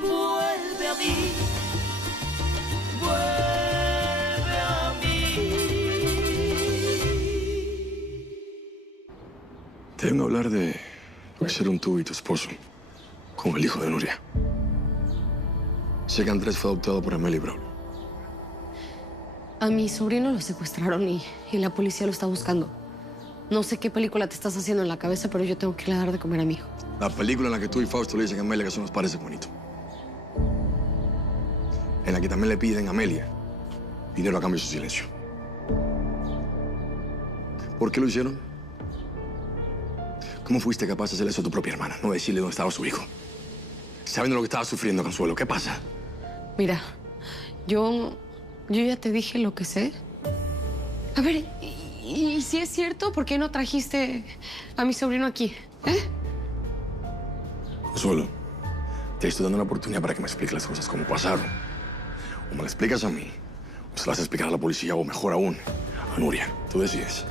vuelve a mí, vuelve a mí. Te vengo a hablar de lo que hicieron tú y tu esposo con el hijo de Nuria. Sé que Andrés fue adoptado por Amelia y Braulio. A mi sobrino lo secuestraron y la policía lo está buscando. No sé qué película te estás haciendo en la cabeza, pero yo tengo que irle a dar de comer a mi hijo. La película en la que tú y Fausto le dicen a Amelia que son los padres de Juanito. En la que también le piden a Amelia dinero a cambio de su silencio. ¿Por qué lo hicieron? ¿Cómo fuiste capaz de hacer eso a tu propia hermana? No decirle dónde estaba su hijo. Sabiendo lo que estaba sufriendo, Consuelo. ¿Qué pasa? Mira, yo ya te dije lo que sé. A ver, y si es cierto, ¿por qué no trajiste a mi sobrino aquí? Consuelo, te estoy dando una oportunidad para que me expliques las cosas como pasaron. O me las explicas a mí, o se las vas a explicar a la policía, o mejor aún, a Nuria. Tú decides.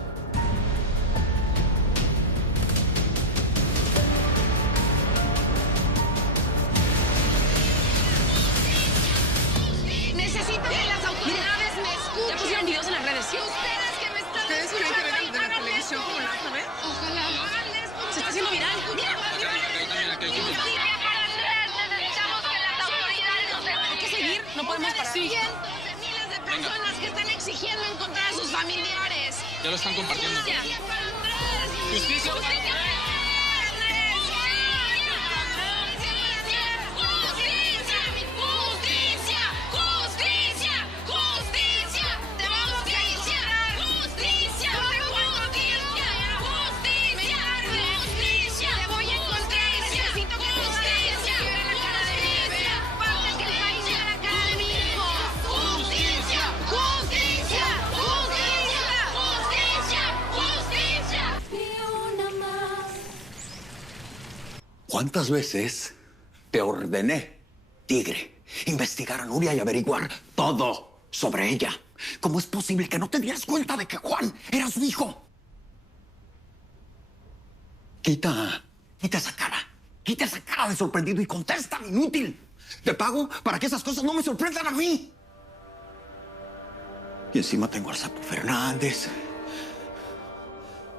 Necesito que las autoridades me escuchen. ¿Ya pusieron videos en las redes? Ustedes que me están ¿Ustedes creen que ven de la televisión como la otra vez? Ojalá. Se está haciendo viral. Mira, necesitamos que las autoridades nos Hay que seguir, no podemos parar. Cientos de miles de personas que están exigiendo encontrar a sus familiares. Ya lo están compartiendo. Justicia para Andrés. Justicia. Justicia para Andrés. Justicia. Justicia. Justicia. Justicia. Te vamos a encontrar. Justicia. Justicia. Justicia. Justicia. Te voy a encontrar. Necesito que justicia. Justicia. Para que el país vea la cara de mi hijo. Justicia. Justicia. Justicia. Justicia. Justicia. ¿Cuántas veces te ordené, tigre, investigar a Nuria y averiguar todo sobre ella? ¿Cómo es posible que no te dieras cuenta de que Juan era su hijo? Quita esa cara. Quita esa cara de sorprendido y contesta, inútil. Te pago para que esas cosas no me sorprendan a mí. Y encima tengo al Sapo Fernández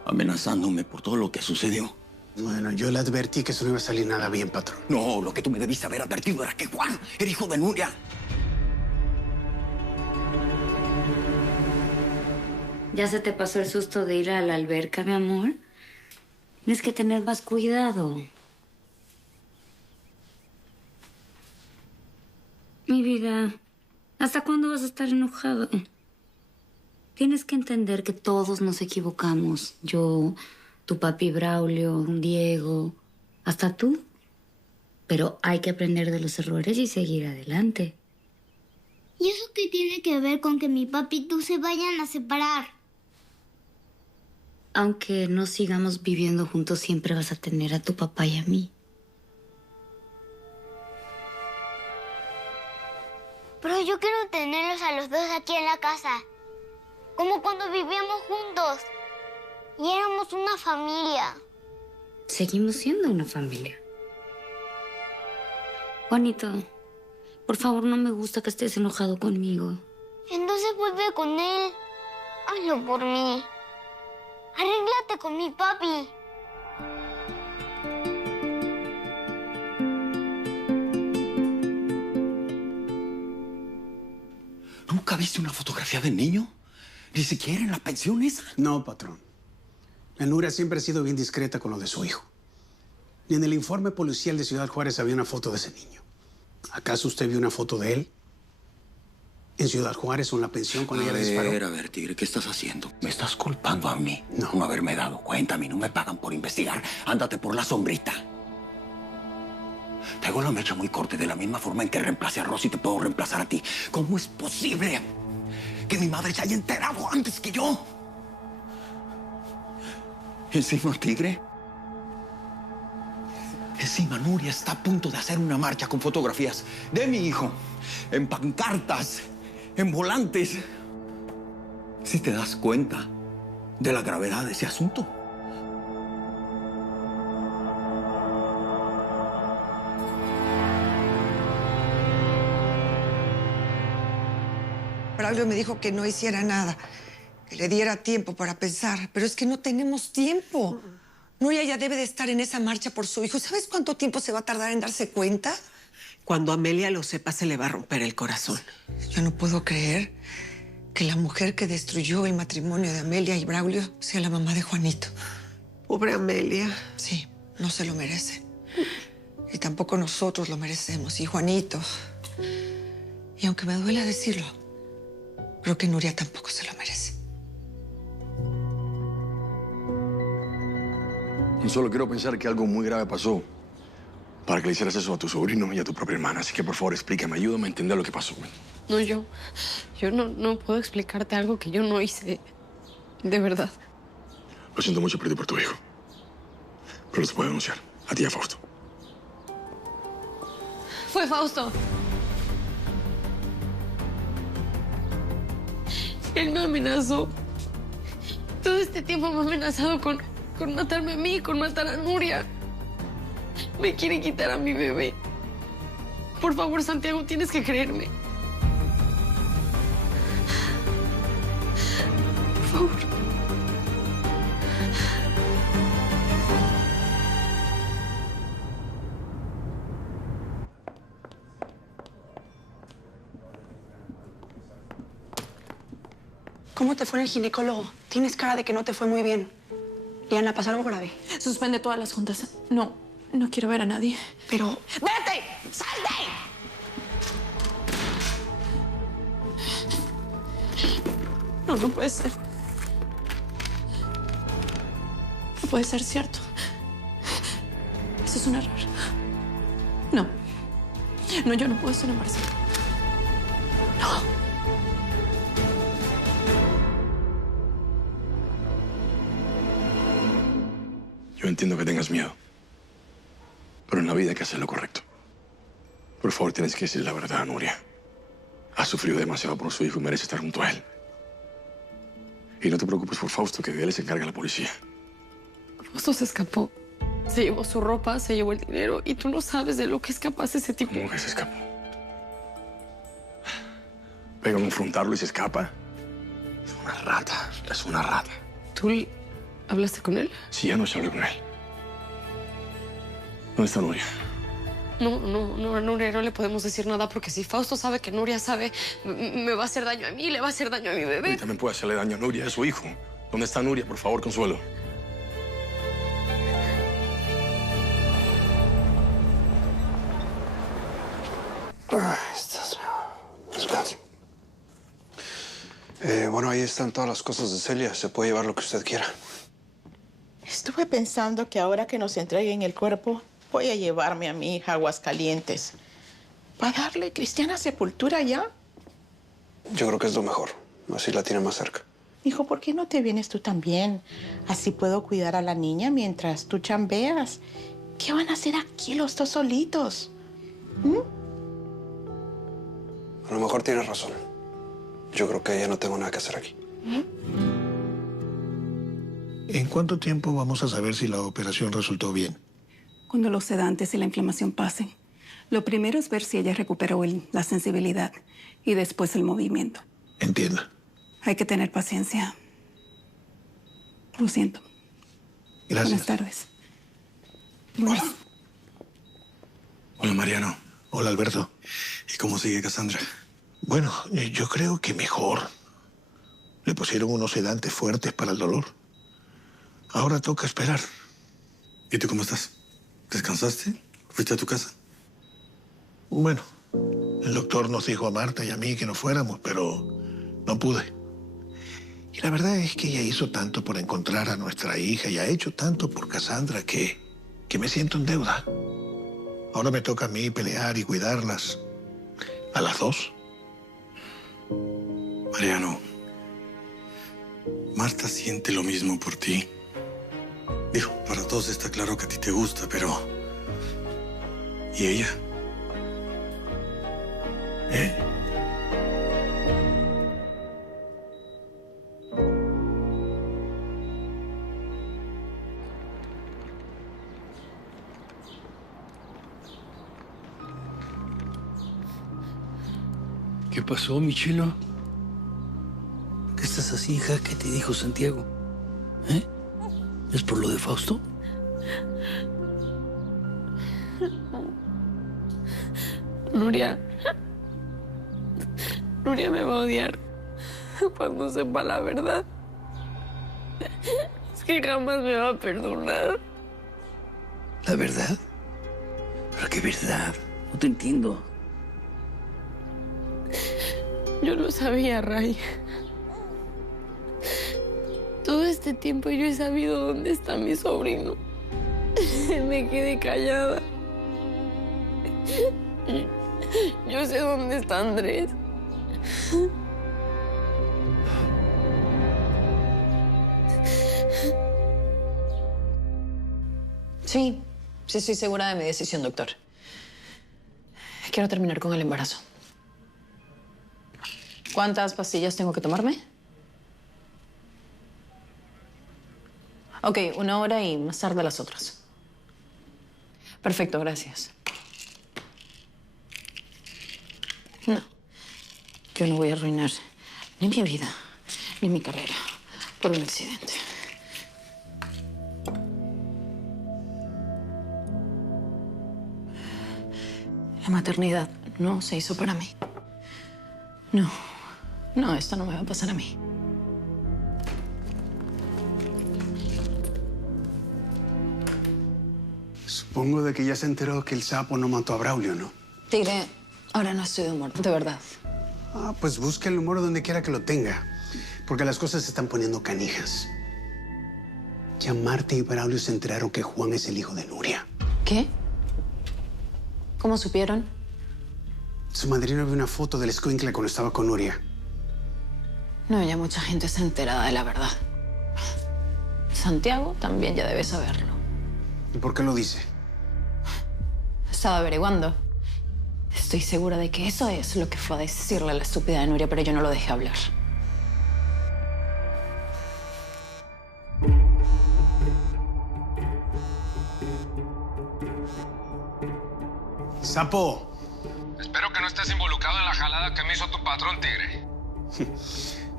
amenazándome por todo lo que sucedió. Bueno, yo le advertí que eso no iba a salir nada bien, patrón. No, lo que tú me debiste haber advertido era que Juan era hijo de Nuria. ¿Ya se te pasó el susto de ir a la alberca, mi amor? Tienes que tener más cuidado. Mi vida, ¿hasta cuándo vas a estar enojado? Tienes que entender que todos nos equivocamos. Yo, tu papi Braulio, Diego, hasta tú. Pero hay que aprender de los errores y seguir adelante. ¿Y eso qué tiene que ver con que mi papi y tú se vayan a separar? Aunque no sigamos viviendo juntos, siempre vas a tener a tu papá y a mí. Pero yo quiero tenerlos a los dos aquí en la casa. Como cuando vivíamos juntos. Y éramos una familia. Seguimos siendo una familia. Juanito, por favor, no me gusta que estés enojado conmigo. Entonces vuelve con él. Hazlo por mí. Arréglate con mi papi. ¿Nunca viste una fotografía del niño? ¿Ni siquiera en la pensión esa? No, patrón. La Nuria siempre ha sido bien discreta con lo de su hijo. Ni en el informe policial de Ciudad Juárez había una foto de ese niño. ¿Acaso usted vio una foto de él? ¿En Ciudad Juárez o en la pensión cuando ella le disparó? A ver, tigre, ¿qué estás haciendo? ¿Me estás culpando a mí? No. No haberme dado cuenta. A mí no me pagan por investigar. Ándate por la sombrita. Tengo la mecha muy corta y de la misma forma en que reemplacé a Rosy te puedo reemplazar a ti. ¿Cómo es posible que mi madre se haya enterado antes que yo? Encima, tigre. Encima, Nuria está a punto de hacer una marcha con fotografías de mi hijo, en pancartas, en volantes. Si te das cuenta de la gravedad de ese asunto. Braulio me dijo que no hiciera nada, que le diera tiempo para pensar. Pero es que no tenemos tiempo. Nuria ya debe de estar en esa marcha por su hijo. ¿Sabes cuánto tiempo se va a tardar en darse cuenta? Cuando Amelia lo sepa, se le va a romper el corazón. Yo no puedo creer que la mujer que destruyó el matrimonio de Amelia y Braulio sea la mamá de Juanito. Pobre Amelia. Sí, no se lo merece. Y tampoco nosotros lo merecemos. Y Juanito. Y aunque me duela decirlo, creo que Nuria tampoco se lo merece. Solo quiero pensar que algo muy grave pasó para que le hicieras eso a tu sobrino y a tu propia hermana. Así que, por favor, explícame, ayúdame a entender lo que pasó. No, yo no puedo explicarte algo que yo no hice. De verdad. Lo siento mucho por ti y por tu hijo. Pero los puedo denunciar. A ti y a Fausto. Fue Fausto. Él me amenazó. Todo este tiempo me ha amenazado con matarme a mí, con matar a Nuria. Me quiere quitar a mi bebé. Por favor, Santiago, tienes que creerme. Por favor. ¿Cómo te fue en el ginecólogo? Tienes cara de que no te fue muy bien. Liana, ¿pasó algo grave? Suspende todas las juntas. No quiero ver a nadie. Pero... ¡Vete! ¡Salte! No puede ser. No puede ser cierto. Eso es un error. No, yo no puedo estar embarazada. No. Yo entiendo que tengas miedo. Pero en la vida hay que hacer lo correcto. Por favor, tienes que decir la verdad a Nuria. Ha sufrido demasiado por su hijo y merece estar junto a él. Y no te preocupes por Fausto, que de él se encarga la policía. Fausto se escapó. Se llevó su ropa, se llevó el dinero y tú no sabes de lo que es capaz ese tipo. ¿Cómo que se escapó? Venga a confrontarlo y se escapa. Es una rata. Es una rata. ¿Tú hablaste con él? Sí, ya no se habló con él. ¿Dónde está Nuria? No, a Nuria no le podemos decir nada porque si Fausto sabe que Nuria sabe, me va a hacer daño a mí, le va a hacer daño a mi bebé. Y también puede hacerle daño a Nuria, es su hijo. ¿Dónde está Nuria? Por favor, Consuelo. Descanse. Bueno, ahí están todas las cosas de Celia. Se puede llevar lo que usted quiera. Estuve pensando que ahora que nos entreguen el cuerpo, voy a llevarme a mi hija a Aguascalientes. ¿Para darle cristiana sepultura ya? Yo creo que es lo mejor. Así la tiene más cerca. Hijo, ¿por qué no te vienes tú también? Así puedo cuidar a la niña mientras tú chambeas. ¿Qué van a hacer aquí los dos solitos? A lo mejor tienes razón. Yo creo que ya no tengo nada que hacer aquí. ¿En cuánto tiempo vamos a saber si la operación resultó bien? Cuando los sedantes y la inflamación pasen. Lo primero es ver si ella recuperó la sensibilidad y después el movimiento. Entiendo. Hay que tener paciencia. Lo siento. Gracias. Buenas tardes. Hola. Hola, Mariano. Hola, Alberto. ¿Y cómo sigue Cassandra? Bueno, yo creo que mejor. Le pusieron unos sedantes fuertes para el dolor. Ahora toca esperar. ¿Y tú cómo estás? ¿Descansaste? ¿Fuiste a tu casa? Bueno, el doctor nos dijo a Marta y a mí que no fuéramos, pero no pude. Y la verdad es que ella hizo tanto por encontrar a nuestra hija y ha hecho tanto por Cassandra que me siento en deuda. Ahora me toca a mí pelear y cuidarlas. A las dos. Mariano, Marta siente lo mismo por ti. Digo, para todos está claro que a ti te gusta, pero... ¿Y ella? ¿Qué pasó, Michelo? estás así, hija? ¿Qué te dijo Santiago? ¿Eh? ¿Es por lo de Fausto? Nuria me va a odiar cuando sepa la verdad. Es que jamás me va a perdonar. ¿La verdad? ¿Pero qué verdad? No te entiendo. Yo lo sabía, Ray. Todo este tiempo yo he sabido dónde está mi sobrino. Me quedé callada. Yo sé dónde está Andrés. Sí, estoy segura de mi decisión, doctor. Quiero terminar con el embarazo. ¿Cuántas pastillas tengo que tomarme? Ok, 1 hora y más tarde las otras. Perfecto, gracias. No, yo no voy a arruinar ni mi vida ni mi carrera por un accidente. La maternidad no se hizo para mí. No, esto no me va a pasar a mí. Supongo de que ya se enteró que el sapo no mató a Braulio, ¿no? Tigre, ahora no estoy de humor, de verdad. Ah, pues busca el humor donde quiera que lo tenga, porque las cosas se están poniendo canijas. Ya Marta y Braulio se enteraron que Juan es el hijo de Nuria. ¿Qué? ¿Cómo supieron? Su madrina vio una foto del escuincle cuando estaba con Nuria. No, ya mucha gente está enterada de la verdad. Santiago también ya debe saberlo. ¿Y por qué lo dice? Estaba averiguando. Estoy segura de que eso es lo que fue a decirle a la estúpida de Nuria, pero yo no lo dejé hablar. ¡Sapo! Espero que no estés involucrado en la jalada que me hizo tu patrón, Tigre.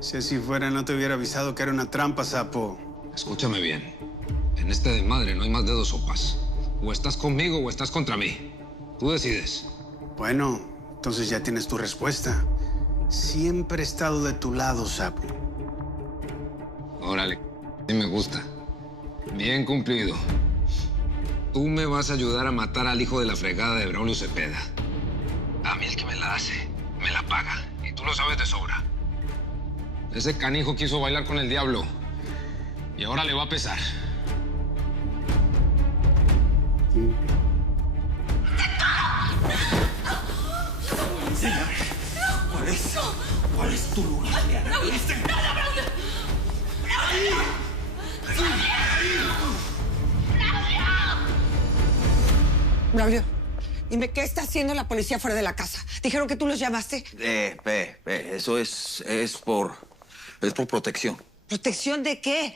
Si así fuera, no te hubiera avisado que era una trampa, Sapo. Escúchame bien. En este desmadre no hay más de 2 sopas. O estás conmigo o estás contra mí. Tú decides. Bueno, entonces ya tienes tu respuesta. Siempre he estado de tu lado, Sapo. Órale, sí me gusta. Bien cumplido. Tú me vas a ayudar a matar al hijo de la fregada de Braulio Cepeda. A mí el que me la hace, me la paga. Y tú lo sabes de sobra. Ese canijo quiso bailar con el diablo. Y ahora le va a pesar. ¿Cuál es tu lugar de analista? Braulio, dime, ¿qué está haciendo la policía fuera de la casa? ¿Dijeron que tú los llamaste? Eso es por protección. ¿Protección de qué?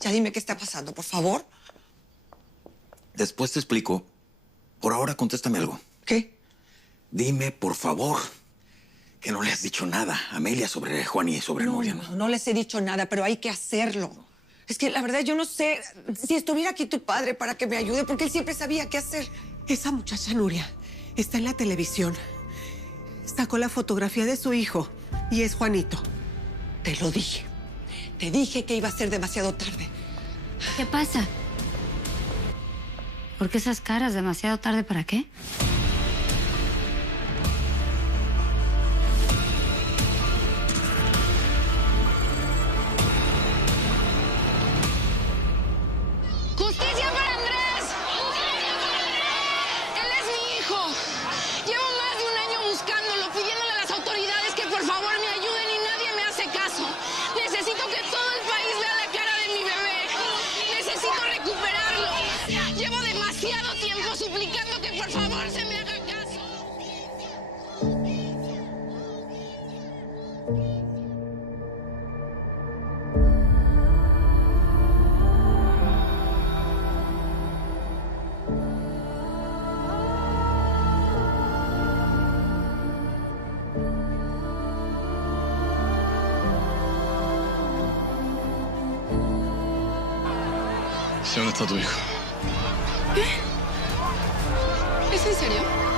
Ya dime qué está pasando, por favor. Después te explico. Por ahora, contéstame algo. ¿Qué? Dime, por favor, que no le has dicho nada a Amelia sobre Juan y sobre Nuria. No les he dicho nada, pero hay que hacerlo. Es que la verdad yo no sé si estuviera aquí tu padre para que me ayude, porque él siempre sabía qué hacer. Esa muchacha Nuria está en la televisión. Sacó la fotografía de su hijo y es Juanito. Te lo dije. Te dije que iba a ser demasiado tarde. ¿Qué pasa? ¿Por qué esas caras? ¿Demasiado tarde para qué? ¡Justicia para Andrés! ¡Justicia para Andrés! Él es mi hijo. Llevo más de un año buscándolo, pidiéndole a las autoridades que por favor me ayuden y nadie me hace caso. Necesito que todo el país vea la cara de mi bebé. Necesito recuperarlo. Llevo demasiado tiempo suplicando que por favor se me sé dónde está tu hijo. ¿Es en serio?